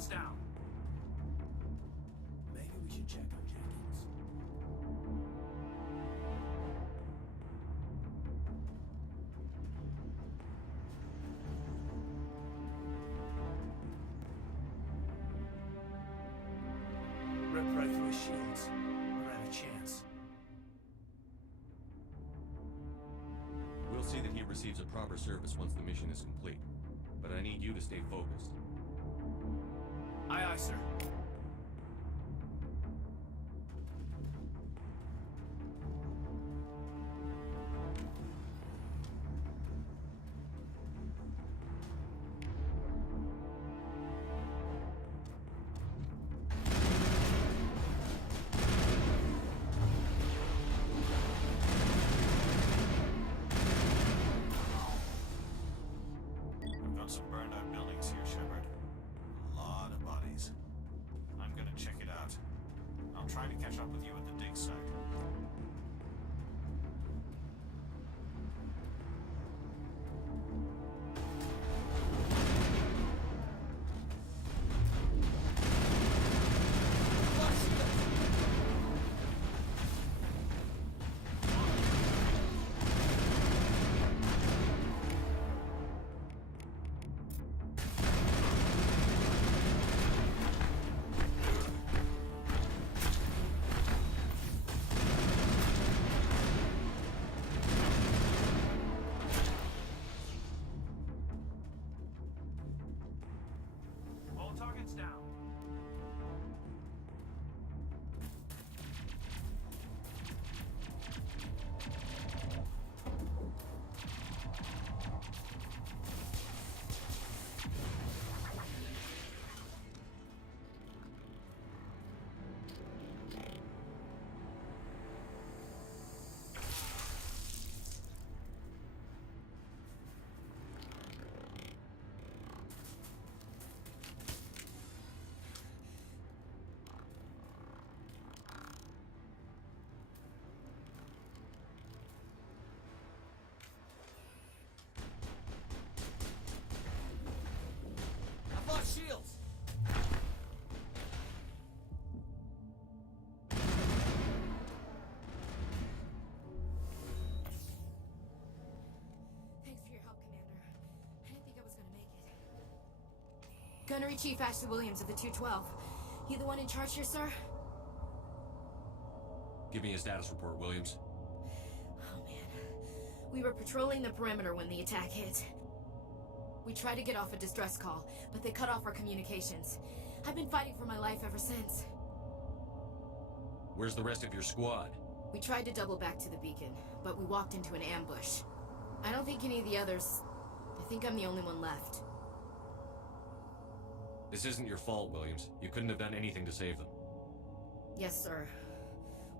targets down. Maybe we should check on Jenkins. Ripped right through his shields. We're out of chance. We'll see that he receives a proper service once the mission is complete. But I need you to stay focused. Aye, aye, sir. We've got some burned out buildings here, Shepard. A lot of bodies. I'm gonna check it out. I'll try to catch up with you at the dig site. All targets down. I've lost shields! Thanks for your help, Commander. I didn't think I was gonna make it. Gunnery Chief Ashley Williams of the 212. You the one in charge here, sir? Give me a status report, Williams. Oh, man. We were patrolling the perimeter when the attack hit. We tried to get off a distress call, but they cut off our communications. I've been fighting for my life ever since. Where's the rest of your squad? We tried to double back to the beacon, but we walked into an ambush. I don't think any of the others... I think I'm the only one left. This isn't your fault, Williams. You couldn't have done anything to save them. Yes, sir.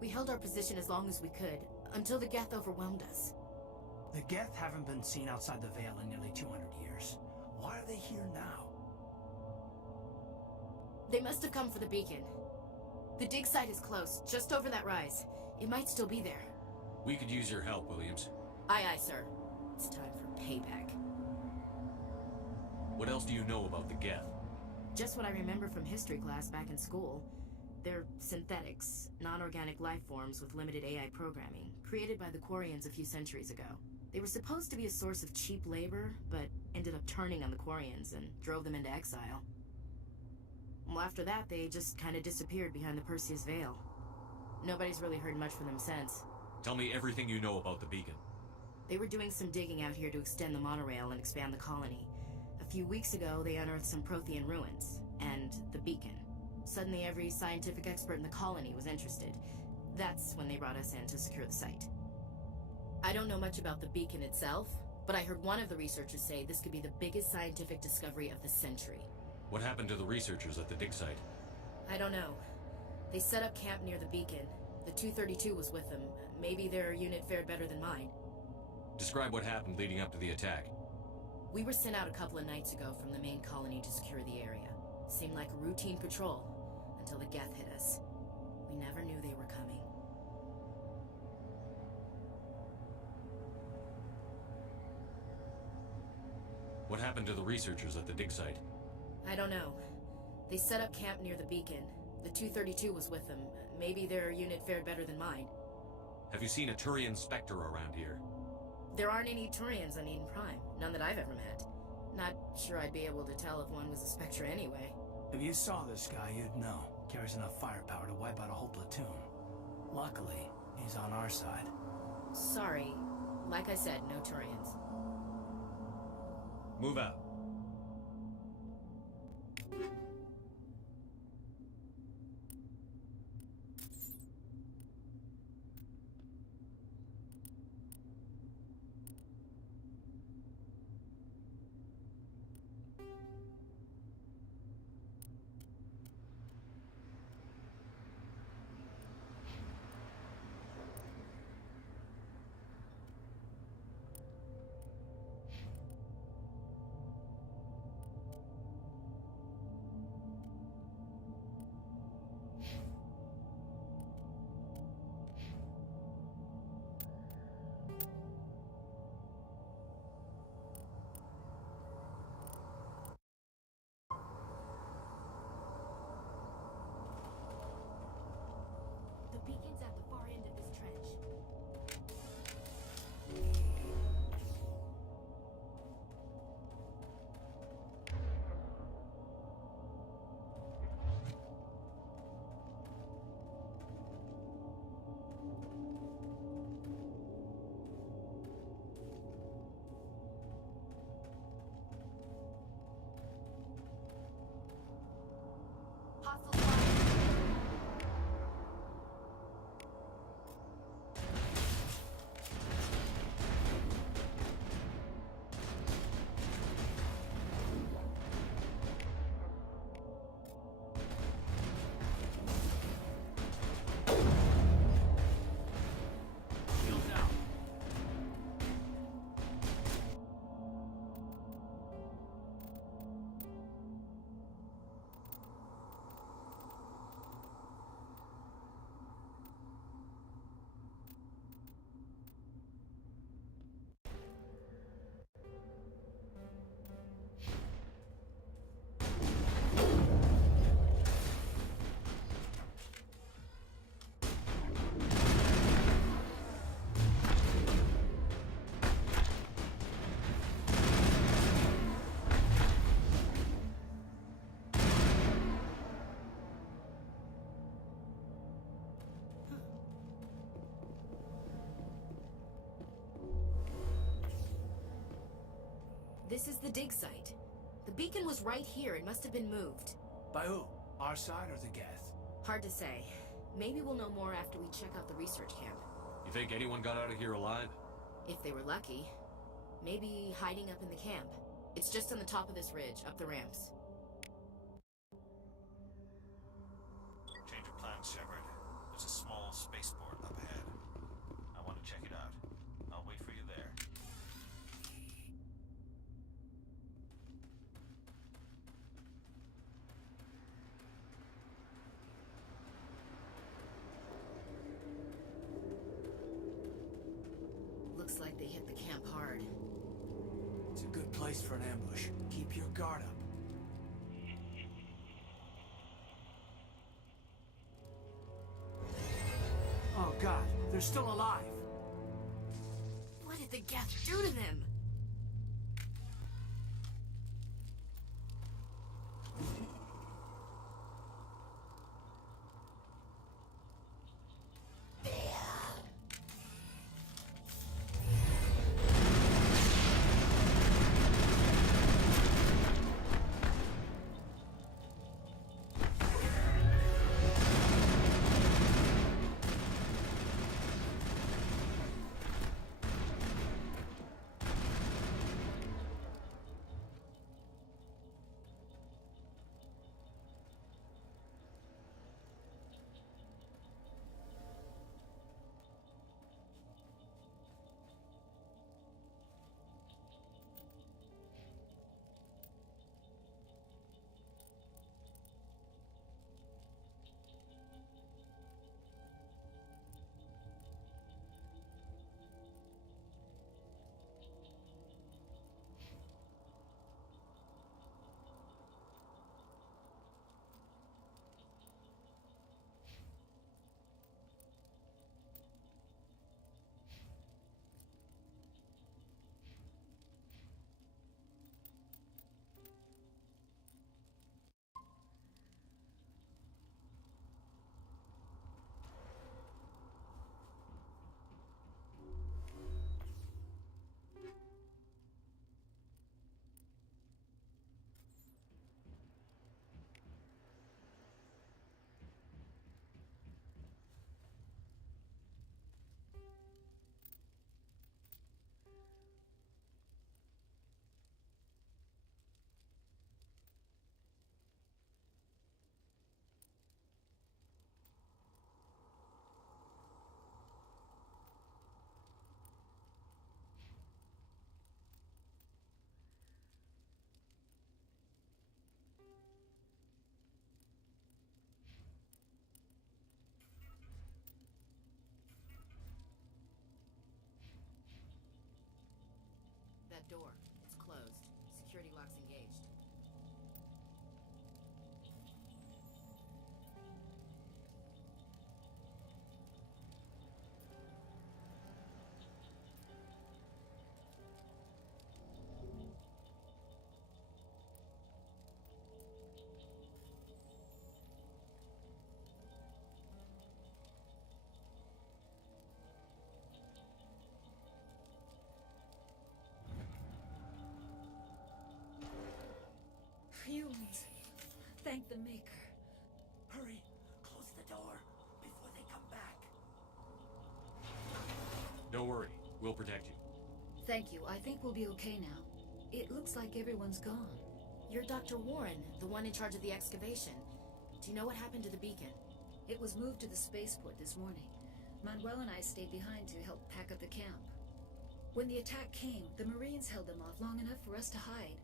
We held our position as long as we could, until the Geth overwhelmed us. The Geth haven't been seen outside the Veil in nearly 200 years. Why are they here now? They must have come for the beacon. The dig site is close, just over that rise. It might still be there. We could use your help, Williams. Aye, aye, sir. It's time for payback. What else do you know about the Geth? Just what I remember from history class back in school. They're synthetics, non-organic life forms with limited AI programming, created by the Quarians a few centuries ago. They were supposed to be a source of cheap labor, but ended up turning on the Quarians and drove them into exile. Well, after that, they just kind of disappeared behind the Perseus Veil. Nobody's really heard much from them since. Tell me everything you know about the beacon. They were doing some digging out here to extend the monorail and expand the colony. A few weeks ago, they unearthed some Prothean ruins, and the beacon. Suddenly, every scientific expert in the colony was interested. That's when they brought us in to secure the site. I don't know much about the beacon itself, but I heard one of the researchers say this could be the biggest scientific discovery of the century. What happened to the researchers at the dig site? I don't know. They set up camp near the beacon. The 232 was with them. Maybe their unit fared better than mine. Describe what happened leading up to the attack. We were sent out a couple of nights ago from the main colony to secure the area. Seemed like a routine patrol, until the Geth hit us. We never knew they were coming. What happened to the researchers at the dig site? I don't know. They set up camp near the beacon. The 232 was with them. Maybe their unit fared better than mine. Have you seen a Turian Spectre around here? There aren't any Turians on Eden Prime. None that I've ever met. Not sure I'd be able to tell if one was a Spectre anyway. If you saw this guy, you'd know. Carries enough firepower to wipe out a whole platoon. Luckily, he's on our side. Sorry. Like I said, no Turians. Move out. The beacon's at the far end of this trench. Hostile fire! Shield down. This is the dig site. The beacon was right here. It must have been moved. By who? Our side or the Geth? Hard to say. Maybe we'll know more after we check out the research camp. You think anyone got out of here alive? If they were lucky. Maybe hiding up in the camp. It's just on the top of this ridge, up the ramps. Change of plans, Shepard. There's a small spaceport up ahead. I want to check it out. I'll wait for you there. Looks like they hit the camp hard. It's a good place for an ambush. Keep your guard up. Oh god, they're still alive. What did the Geth do to them? that door. It's closed. Security lock's engaged. Humans. Thank the Maker. Hurry! Close the door before they come back. Don't worry. We'll protect you. Thank you. I think we'll be okay now. It looks like everyone's gone. You're Dr. Warren, the one in charge of the excavation. Do you know what happened to the beacon? It was moved to the spaceport this morning. Manuel and I stayed behind to help pack up the camp. When the attack came, the Marines held them off long enough for us to hide.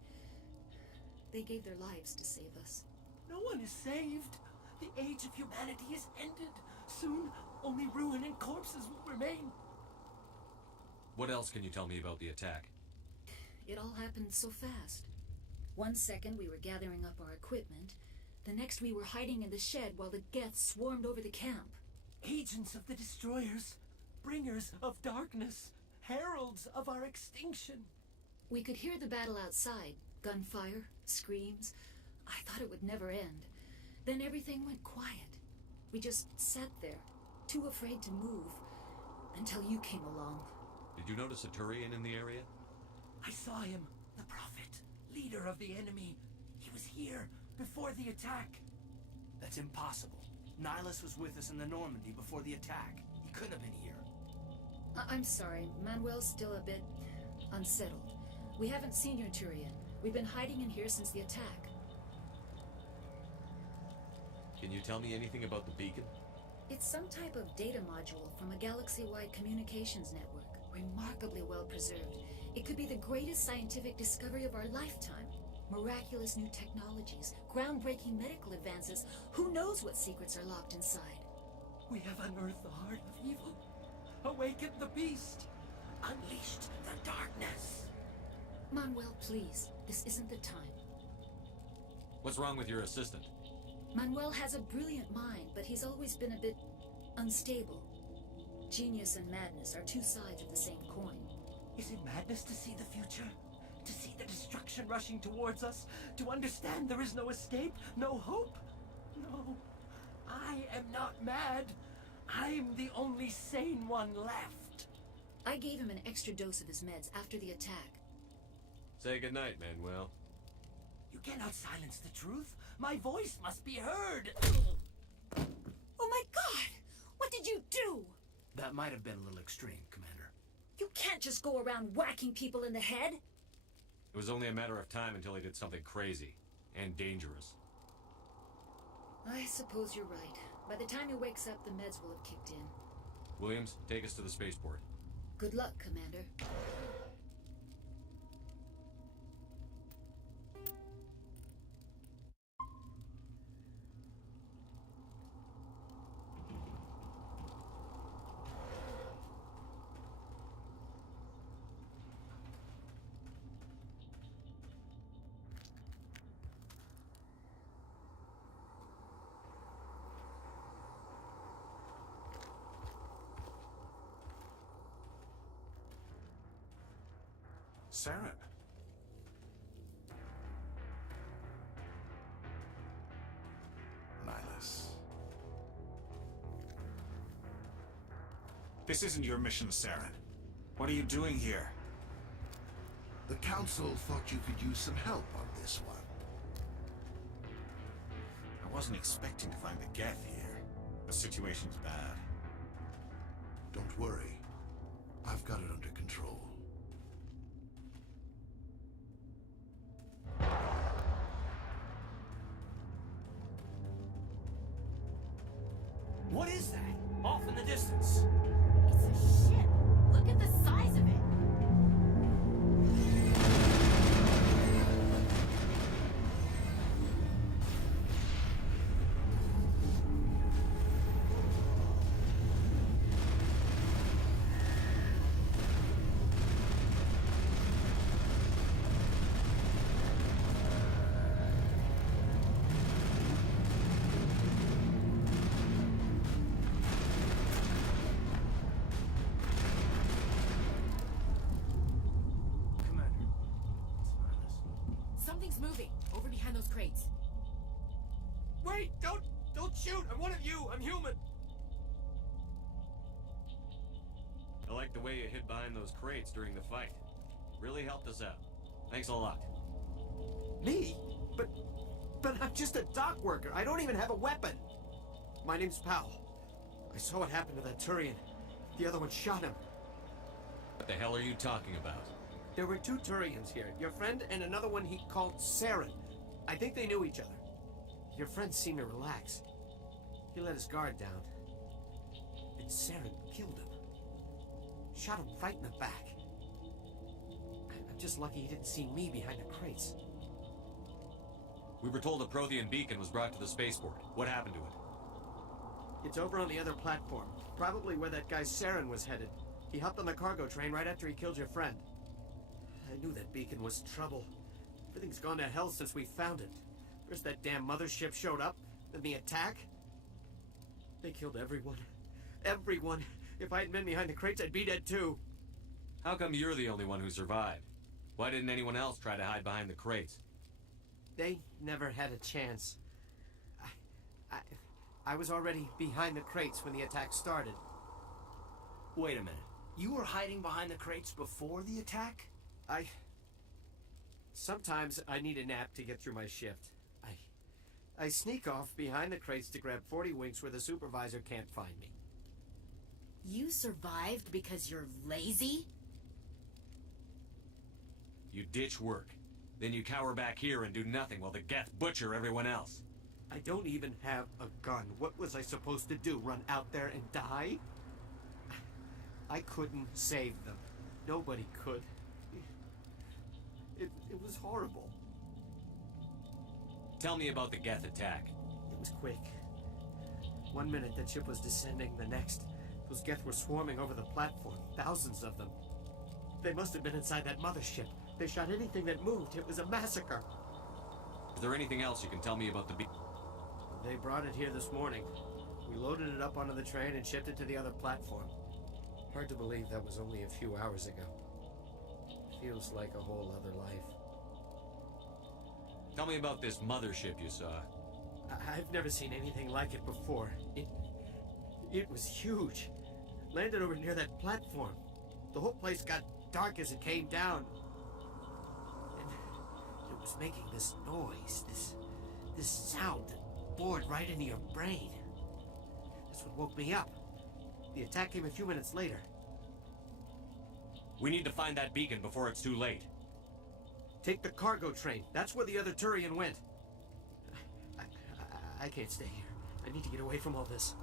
They gave their lives to save us. No one is saved. The age of humanity is ended. Soon, only ruin and corpses will remain. What else can you tell me about the attack? It all happened so fast. 1 second we were gathering up our equipment. The next we were hiding in the shed while the Geth swarmed over the camp. Agents of the Destroyers, bringers of darkness, heralds of our extinction. We could hear the battle outside. Gunfire, screams. I thought it would never end. Then everything went quiet. We just sat there, too afraid to move, until you came along. Did you notice a Turian in the area? I saw him, the Prophet, leader of the enemy. He was here before the attack. That's impossible. Nihilus was with us in the Normandy before the attack. He couldn't have been here. I'm sorry, Manuel's still a bit unsettled. We haven't seen your Turian. We've been hiding in here since the attack. Can you tell me anything about the beacon? It's some type of data module from a galaxy-wide communications network, remarkably well preserved. It could be the greatest scientific discovery of our lifetime. Miraculous new technologies, groundbreaking medical advances. Who knows what secrets are locked inside? We have unearthed the heart of evil, awakened the beast, unleashed the darkness. Manuel, please. This isn't the time. What's wrong with your assistant? Manuel has a brilliant mind, but he's always been a bit unstable. Genius and madness are two sides of the same coin. Is it madness to see the future? To see the destruction rushing towards us? To understand there is no escape? No hope? No. I am not mad. I'm the only sane one left. I gave him an extra dose of his meds after the attack. Say goodnight, Manuel. You cannot silence the truth. My voice must be heard. Oh my God! What did you do? That might have been a little extreme, Commander. You can't just go around whacking people in the head. It was only a matter of time until he did something crazy and dangerous. I suppose you're right. By the time he wakes up, the meds will have kicked in. Williams, take us to the spaceport. Good luck, Commander. Saren. Nihilus. This isn't your mission, Saren. What are you doing here? The Council thought you could use some help on this one. I wasn't expecting to find the Geth here. The situation's bad. Don't worry. I've got it under control. What is that? Off in the distance. It's a ship. Look at the size of it. moving. Over behind those crates. Wait! Don't shoot! I'm one of you! I'm human! I like the way you hid behind those crates during the fight. Really helped us out. Thanks a lot. Me? But I'm just a dock worker. I don't even have a weapon. My name's Powell. I saw what happened to that Turian. The other one shot him. What the hell are you talking about? There were 2 Turians here. Your friend and another one he called Saren. I think they knew each other. Your friend seemed to relax. He let his guard down. And Saren killed him. Shot him right in the back. I'm just lucky he didn't see me behind the crates. We were told a Prothean beacon was brought to the spaceport. What happened to it? It's over on the other platform. Probably where that guy Saren was headed. He hopped on the cargo train right after he killed your friend. I knew that beacon was trouble. Everything's gone to hell since we found it. First that damn mothership showed up, then the attack. They killed everyone. Everyone. If I hadn't been behind the crates, I'd be dead too. How come you're the only one who survived? Why didn't anyone else try to hide behind the crates? They never had a chance. I was already behind the crates when the attack started. Wait a minute. You were hiding behind the crates before the attack? Sometimes I need a nap to get through my shift. I sneak off behind the crates to grab 40 winks where the supervisor can't find me. You survived because you're lazy? You ditch work. Then you cower back here and do nothing while the Geth butcher everyone else. I don't even have a gun. What was I supposed to do? Run out there and die? I couldn't save them. Nobody could. It was horrible. Tell me about the Geth attack. It was quick. 1 minute that ship was descending, the next, those Geth were swarming over the platform. Thousands of them. They must have been inside that mothership. They shot anything that moved. It was a massacre. Is there anything else you can tell me about the beacon? They brought it here this morning. We loaded it up onto the train and shipped it to the other platform. Hard to believe that was only a few hours ago. Feels like a whole other life. Tell me about this mothership you saw. I've never seen anything like it before. It was huge. Landed over near that platform. The whole place got dark as it came down. And it was making this noise, this sound that bored right into your brain. That's what woke me up. The attack came a few minutes later. We need to find that beacon before it's too late. Take the cargo train. That's where the other Turian went. I can't stay here. I need to get away from all this.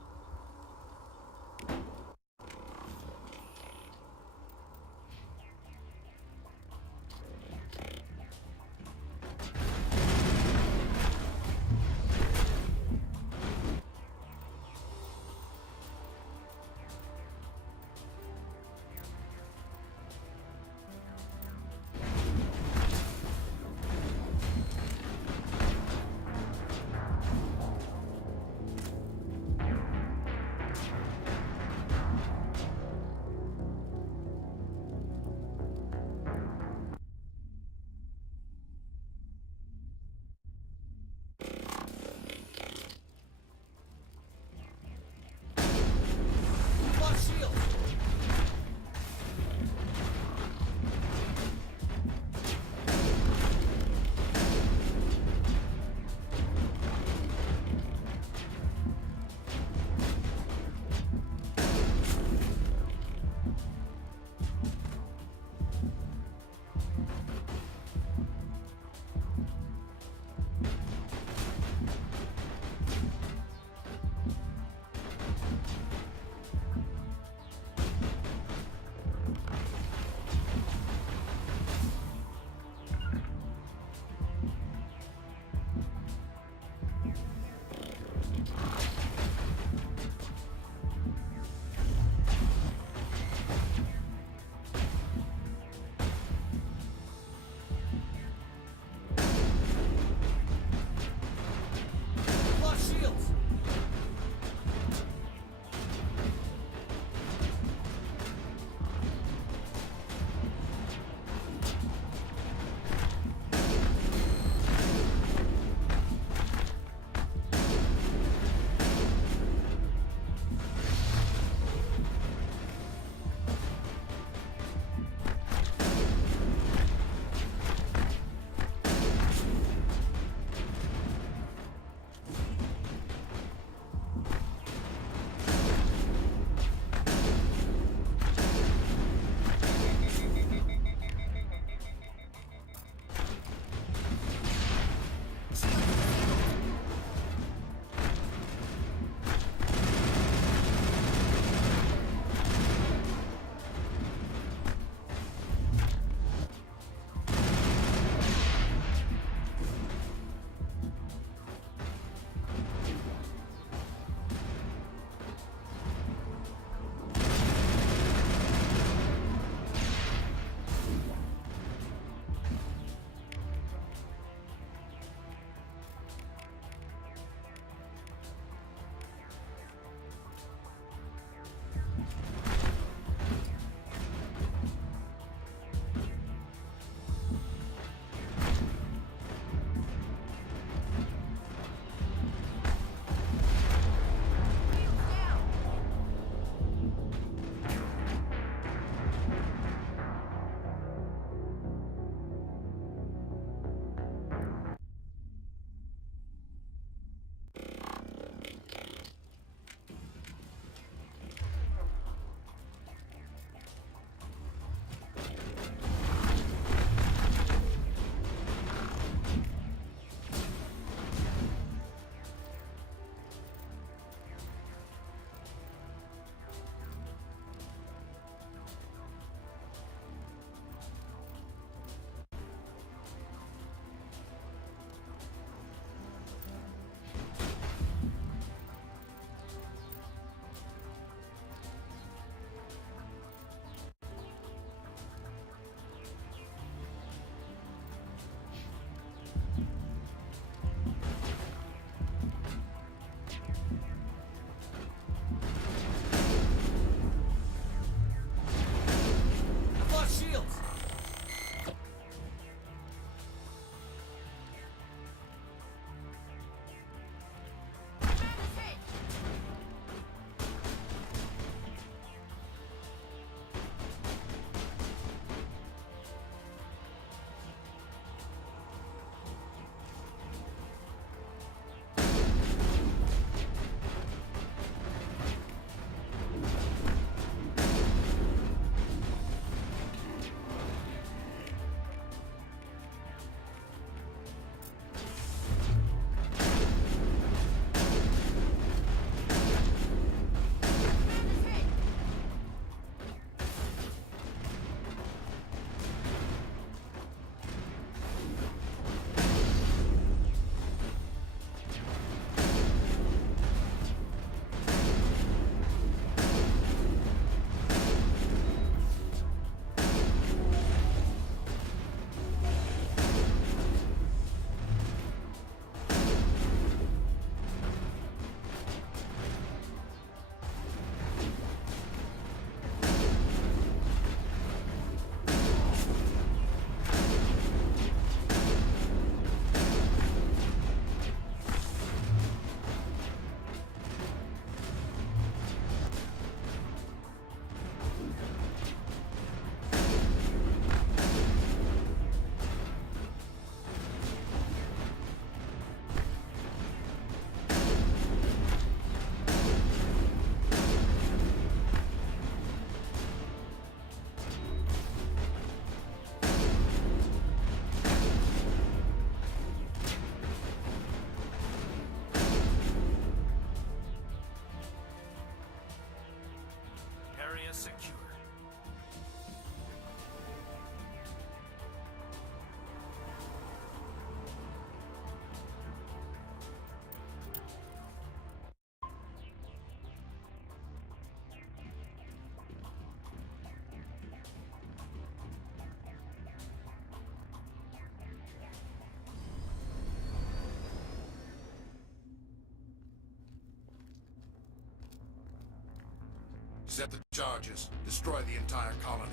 Set the charges. Destroy the entire colony.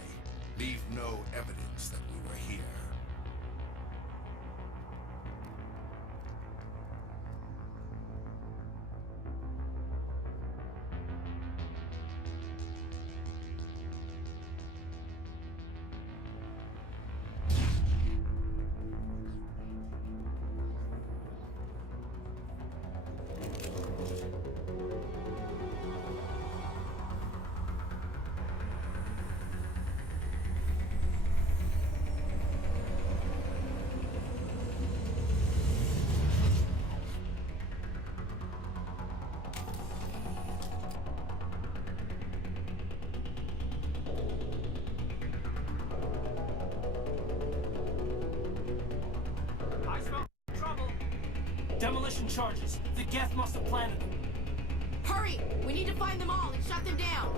Leave no evidence that we were here. I smell trouble. Demolition charges. The Geth must have planted them. Hurry! We need to find them all and shut them down!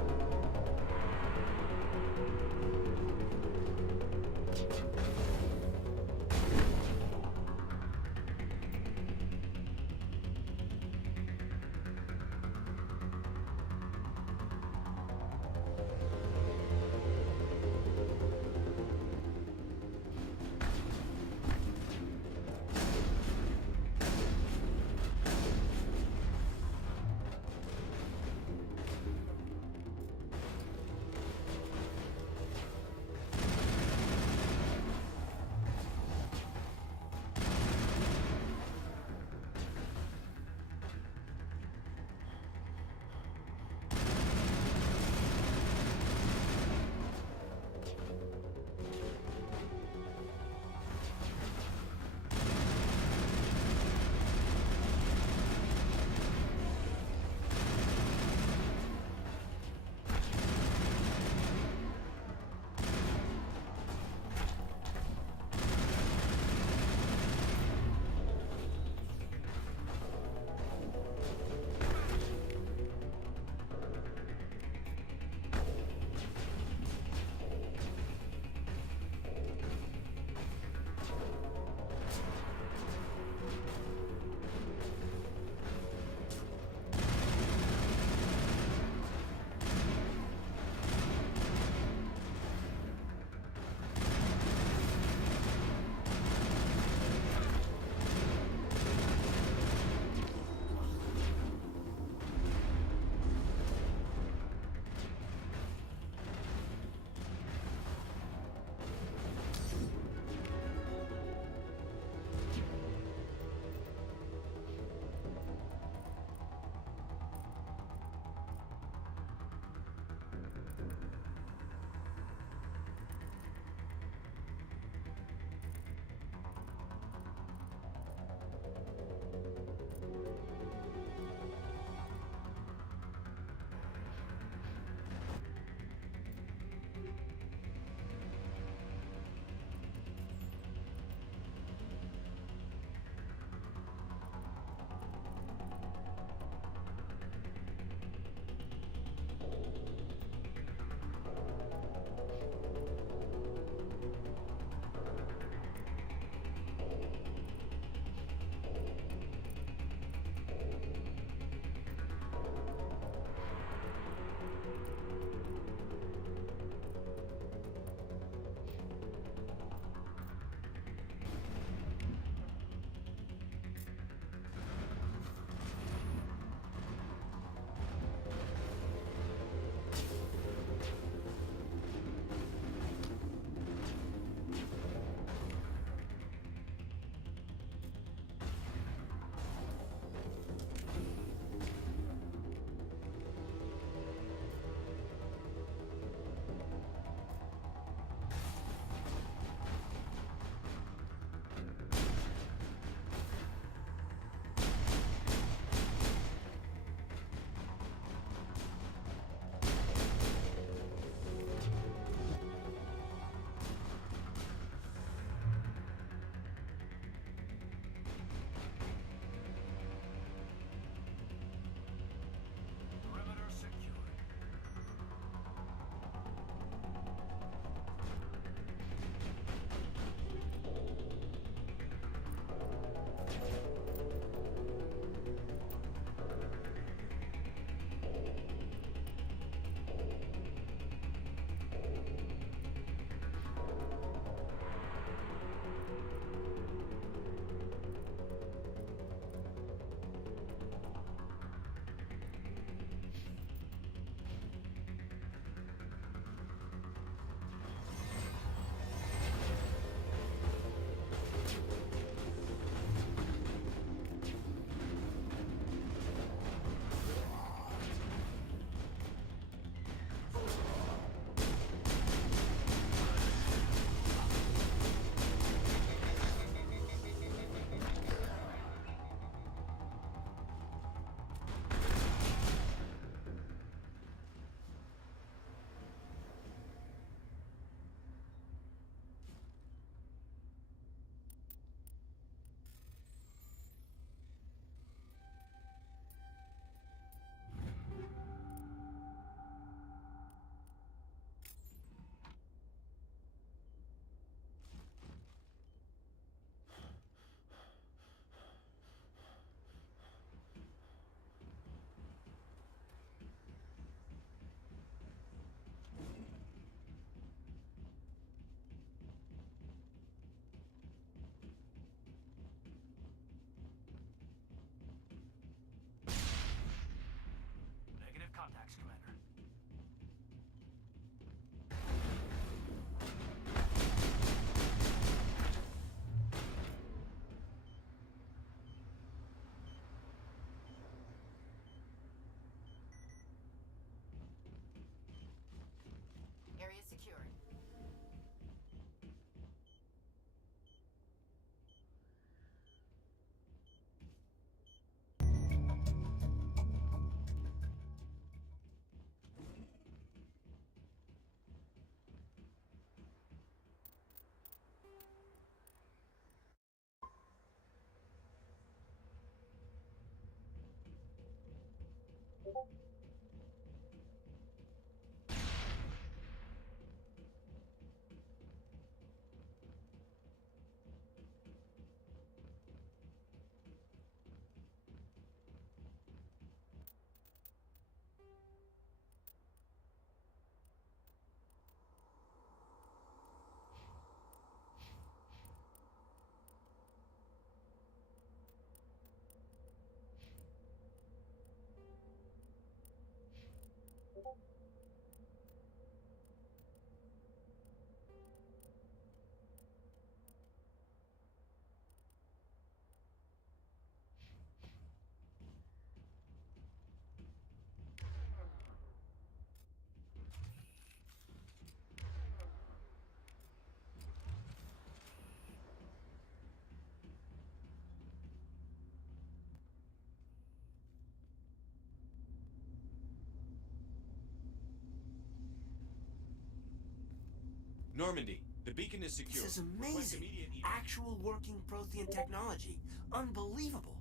Normandy, the beacon is secure. This is Request amazing. immediate Actual working Prothean technology. Unbelievable.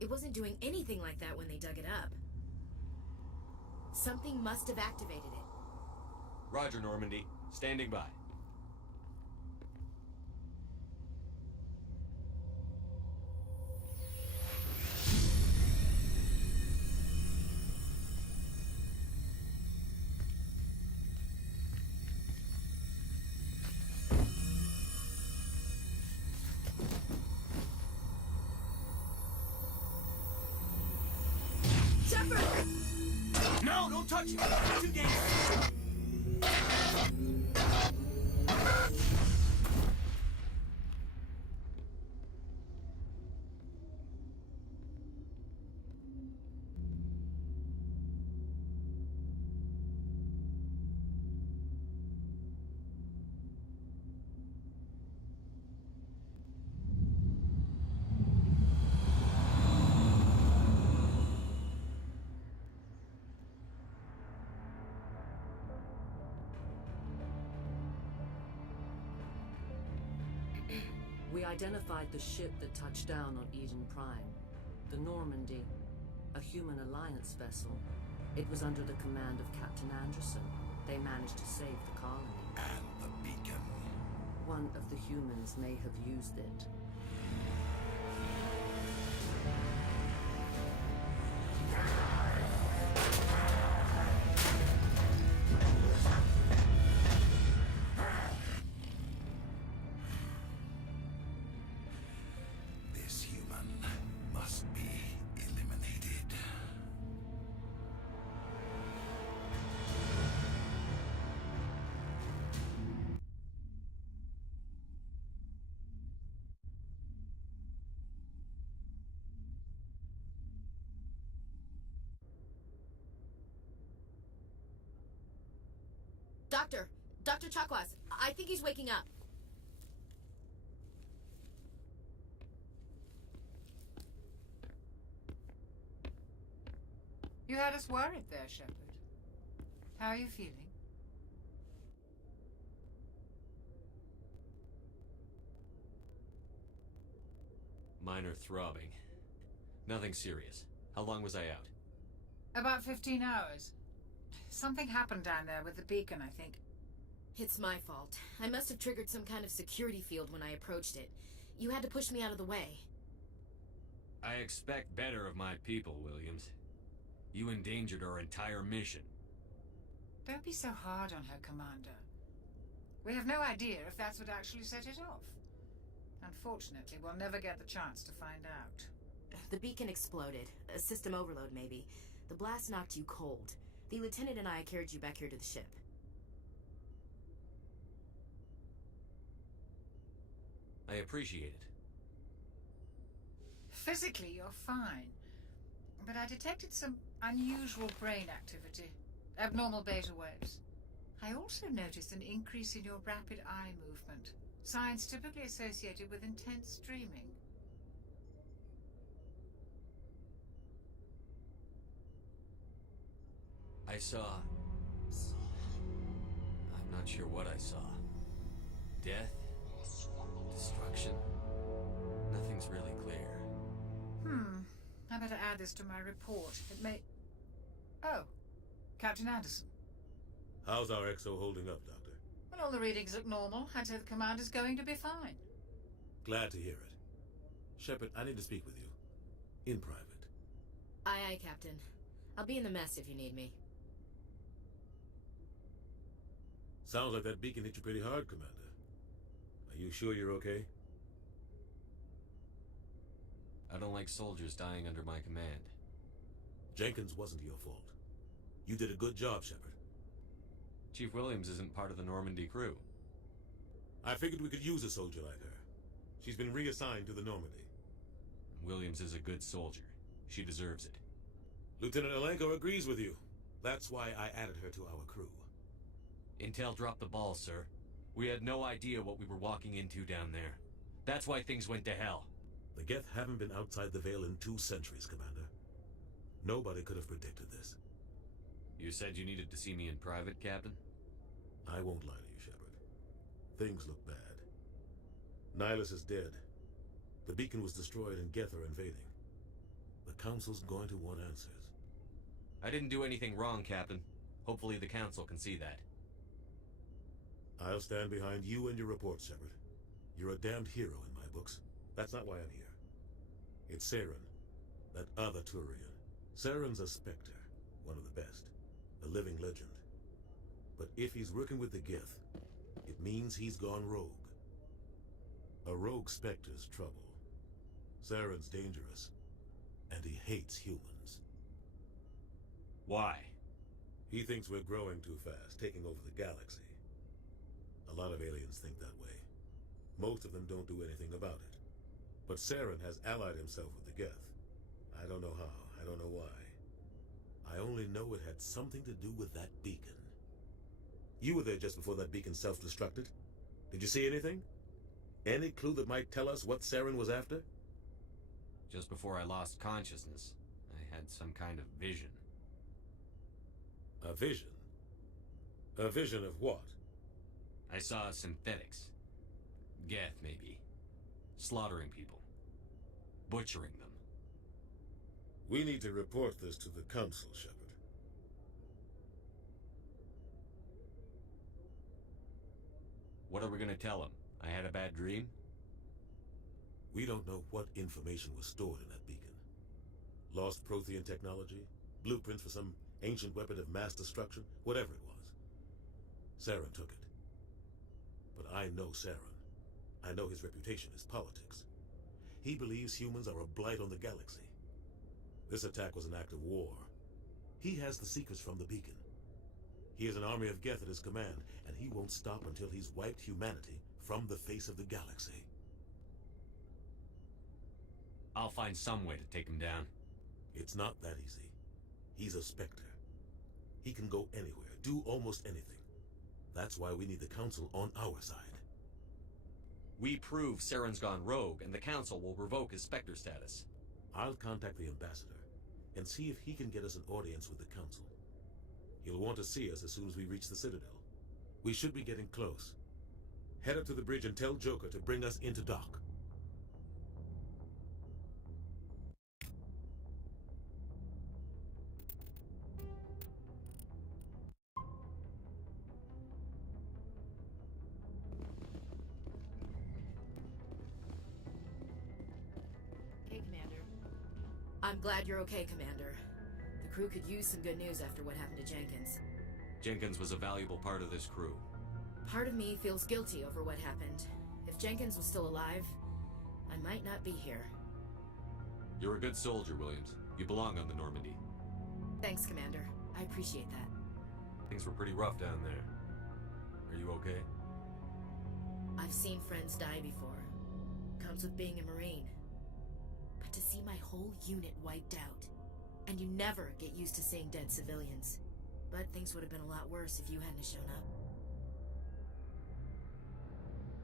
It wasn't doing anything like that when they dug it up. Something must have activated it. Roger, Normandy. Standing by. Shepard! No, don't touch it. It's too dangerous. We identified the ship that touched down on Eden Prime. The Normandy, a human alliance vessel. It was under the command of Captain Anderson. They managed to save the colony. And the beacon. One of the humans may have used it. This human must be eliminated. Dr. Chakwas, I think he's waking up. You had us worried there, Shepard. How are you feeling? Minor throbbing. Nothing serious. How long was I out? About 15 hours. Something happened down there with the beacon, I think. It's my fault. I must have triggered some kind of security field when I approached it. You had to push me out of the way. I expect better of my people, Williams. You endangered our entire mission. Don't be so hard on her, Commander. We have no idea if that's what actually set it off. Unfortunately, we'll never get the chance to find out. The beacon exploded. A system overload, maybe. The blast knocked you cold. The lieutenant and I carried you back here to the ship. I appreciate it. Physically, you're fine. But I detected some unusual brain activity. Abnormal beta waves. I also noticed an increase in your rapid eye movement. Signs typically associated with intense dreaming. I saw... I'm not sure what I saw. Death? Destruction? Nothing's really clear. I better add this to my report. It may... Oh, Captain Anderson. How's our XO holding up, Doctor? Well, all the readings look normal. I'd say the commander's going to be fine. Glad to hear it. Shepard, I need to speak with you. In private. Aye, aye, Captain. I'll be in the mess if you need me. Sounds like that beacon hit you pretty hard, Commander. Are you sure you're okay? I don't like soldiers dying under my command. Jenkins wasn't your fault. You did a good job, Shepard. Chief Williams isn't part of the Normandy crew. I figured we could use a soldier like her. She's been reassigned to the Normandy. Williams is a good soldier. She deserves it. Lieutenant Alenko agrees with you. That's why I added her to our crew. Intel dropped the ball, sir. We had no idea what we were walking into down there. That's why things went to hell. The Geth haven't been outside the Veil in 2 centuries, Commander. Nobody could have predicted this. You said you needed to see me in private, Captain? I won't lie to you, Shepard. Things look bad. Nihilus is dead. The beacon was destroyed and Geth are invading. The Council's going to want answers. I didn't do anything wrong, Captain. Hopefully the Council can see that. I'll stand behind you and your report, Shepard. You're a damned hero in my books. That's not why I'm here. It's Saren, that other Turian. Saren's a Spectre, one of the best. A living legend. But if he's working with the Geth, it means he's gone rogue. A rogue Spectre's trouble. Saren's dangerous, and he hates humans. Why? He thinks we're growing too fast, taking over the galaxy. A lot of aliens think that way. Most of them don't do anything about it. But Saren has allied himself with the Geth. I don't know how, I don't know why. I only know it had something to do with that beacon. You were there just before that beacon self-destructed. Did you see anything? Any clue that might tell us what Saren was after? Just before I lost consciousness, I had some kind of vision. A vision? A vision of what? I saw synthetics. Geth, maybe. Slaughtering people. Butchering them. We need to report this to the Council, Shepard. What are we gonna tell him? I had a bad dream? We don't know what information was stored in that beacon. Lost Prothean technology? Blueprints for some ancient weapon of mass destruction? Whatever it was. Saren took it. But I know Saren. I know his reputation is politics. He believes humans are a blight on the galaxy. This attack was an act of war. He has the secrets from the beacon. He has an army of Geth at his command, and he won't stop until he's wiped humanity from the face of the galaxy. I'll find some way to take him down. It's not that easy. He's a Spectre. He can go anywhere, do almost anything. That's why we need the Council on our side. We prove Saren's gone rogue, and the Council will revoke his Spectre status. I'll contact the Ambassador and see if he can get us an audience with the Council. He'll want to see us as soon as we reach the Citadel. We should be getting close. Head up to the bridge and tell Joker to bring us into dock. Hey, Commander. I'm glad you're okay, Commander. The crew could use some good news after what happened to Jenkins. Jenkins was a valuable part of this crew. Part of me feels guilty over what happened. If Jenkins was still alive, I might not be here. You're a good soldier, Williams. You belong on the Normandy. Thanks, Commander. I appreciate that. Things were pretty rough down there. Are you okay? I've seen friends die before. Comes with being a Marine. But to see my whole unit wiped out, and you never get used to seeing dead civilians. But things would have been a lot worse if you hadn't shown up.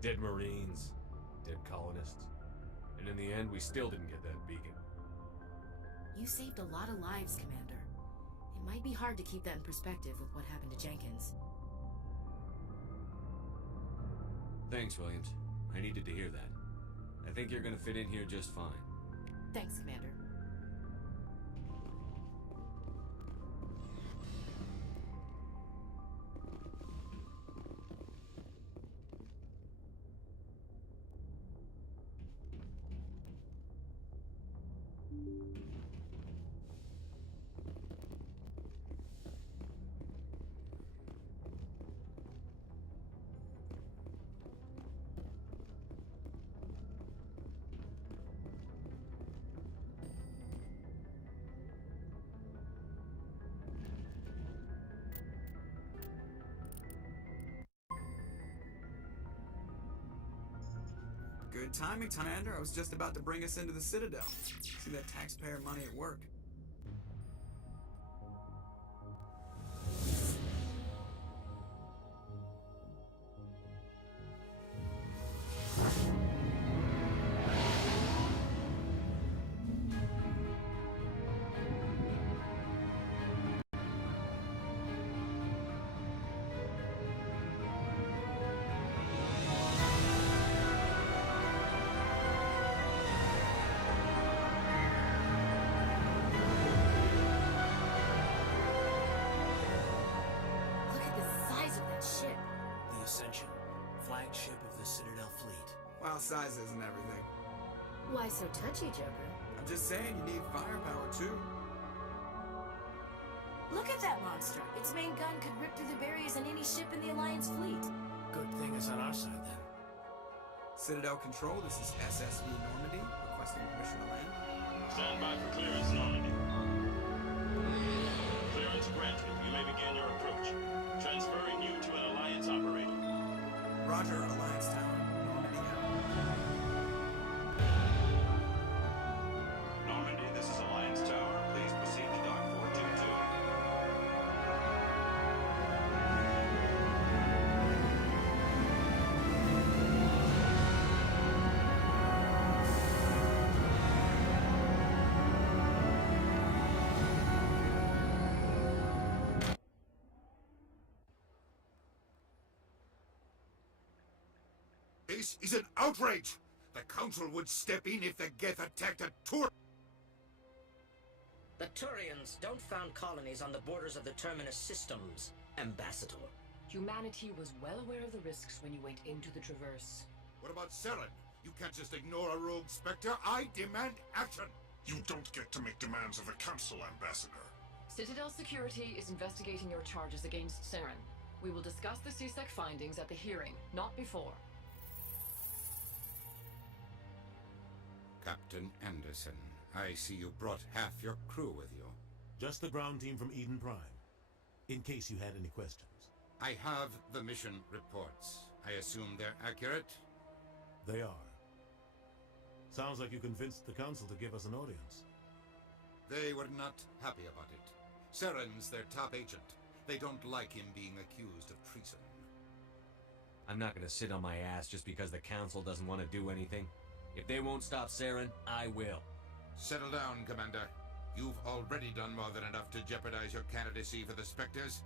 Dead Marines, dead colonists. And in the end, we still didn't get that beacon. You saved a lot of lives, Commander. It might be hard to keep that in perspective with what happened to Jenkins. Thanks, Williams. I needed to hear that. I think you're gonna fit in here just fine. Thanks, Commander. Good timing, Commander. I was just about to bring us into the Citadel. See that taxpayer money at work. file sizes and everything. Why so touchy, Joker? I'm just saying you need firepower too. Look at that monster. Its main gun could rip through the barriers in any ship in the Alliance fleet. Good thing it's on our side then. Citadel Control, this is SSV Normandy, requesting permission to land. Stand by for clearance, Normandy. Clearance granted. You may begin your approach. Transferring you to an Alliance operator. Roger, Alliance Tower. Normandy out. Normandy, this is Alliance Tower. Please proceed to Dock 422. This is an outrage! The Council would step in if the Geth attacked a Tur... The Turians don't found colonies on the borders of the Terminus systems, Ambassador. Humanity was well aware of the risks when you went into the Traverse. What about Saren? You can't just ignore a rogue Spectre. I demand action! You don't get to make demands of the Council, Ambassador. Citadel Security is investigating your charges against Saren. We will discuss the CSEC findings at the hearing, not before. Captain Anderson, I see you brought half your crew with you. Just the ground team from Eden Prime, in case you had any questions. I have the mission reports. I assume they're accurate? They are. Sounds like you convinced the Council to give us an audience. They were not happy about it. Saren's their top agent. They don't like him being accused of treason. I'm not gonna sit on my ass just because the Council doesn't want to do anything. If they won't stop Saren, I will. Settle down, Commander. You've already done more than enough to jeopardize your candidacy for the Spectres.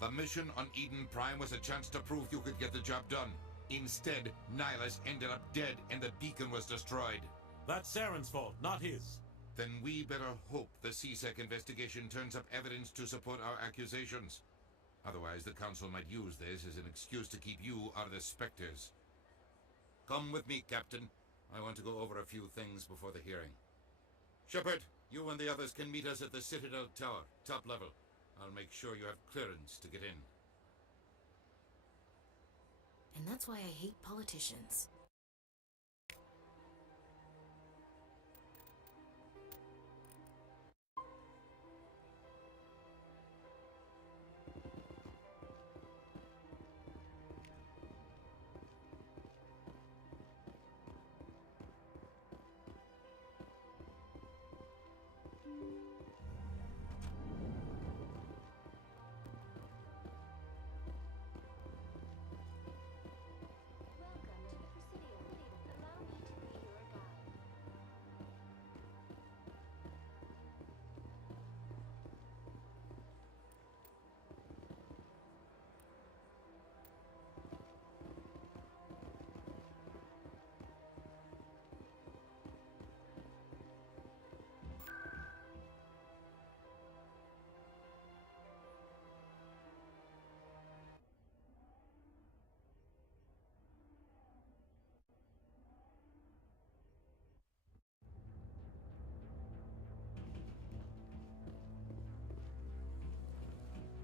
The mission on Eden Prime was a chance to prove you could get the job done. Instead, Nihilus ended up dead and the beacon was destroyed. That's Saren's fault, not his. Then we better hope the CSEC investigation turns up evidence to support our accusations. Otherwise, the Council might use this as an excuse to keep you out of the Spectres. Come with me, Captain. I want to go over a few things before the hearing. Shepard, you and the others can meet us at the Citadel Tower, top level. I'll make sure you have clearance to get in. And that's why I hate politicians.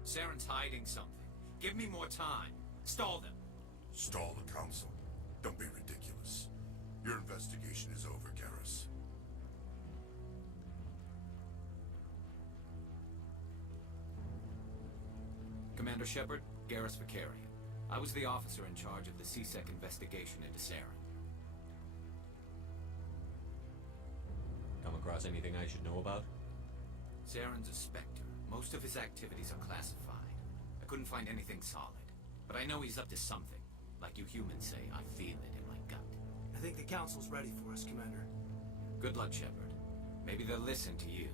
Saren's hiding something. Give me more time. Stall them. Stall the Council? Don't be ridiculous. Your investigation is over, Garrus. Commander Shepard, Garrus Vakarian. I was the officer in charge of the CSEC investigation into Saren. Come across anything I should know about? Saren's a Spectre. Most of his activities are classified. I couldn't find anything solid. But I know he's up to something. Like you humans say, I feel it in my gut. I think the Council's ready for us, Commander. Good luck, Shepard. Maybe they'll listen to you.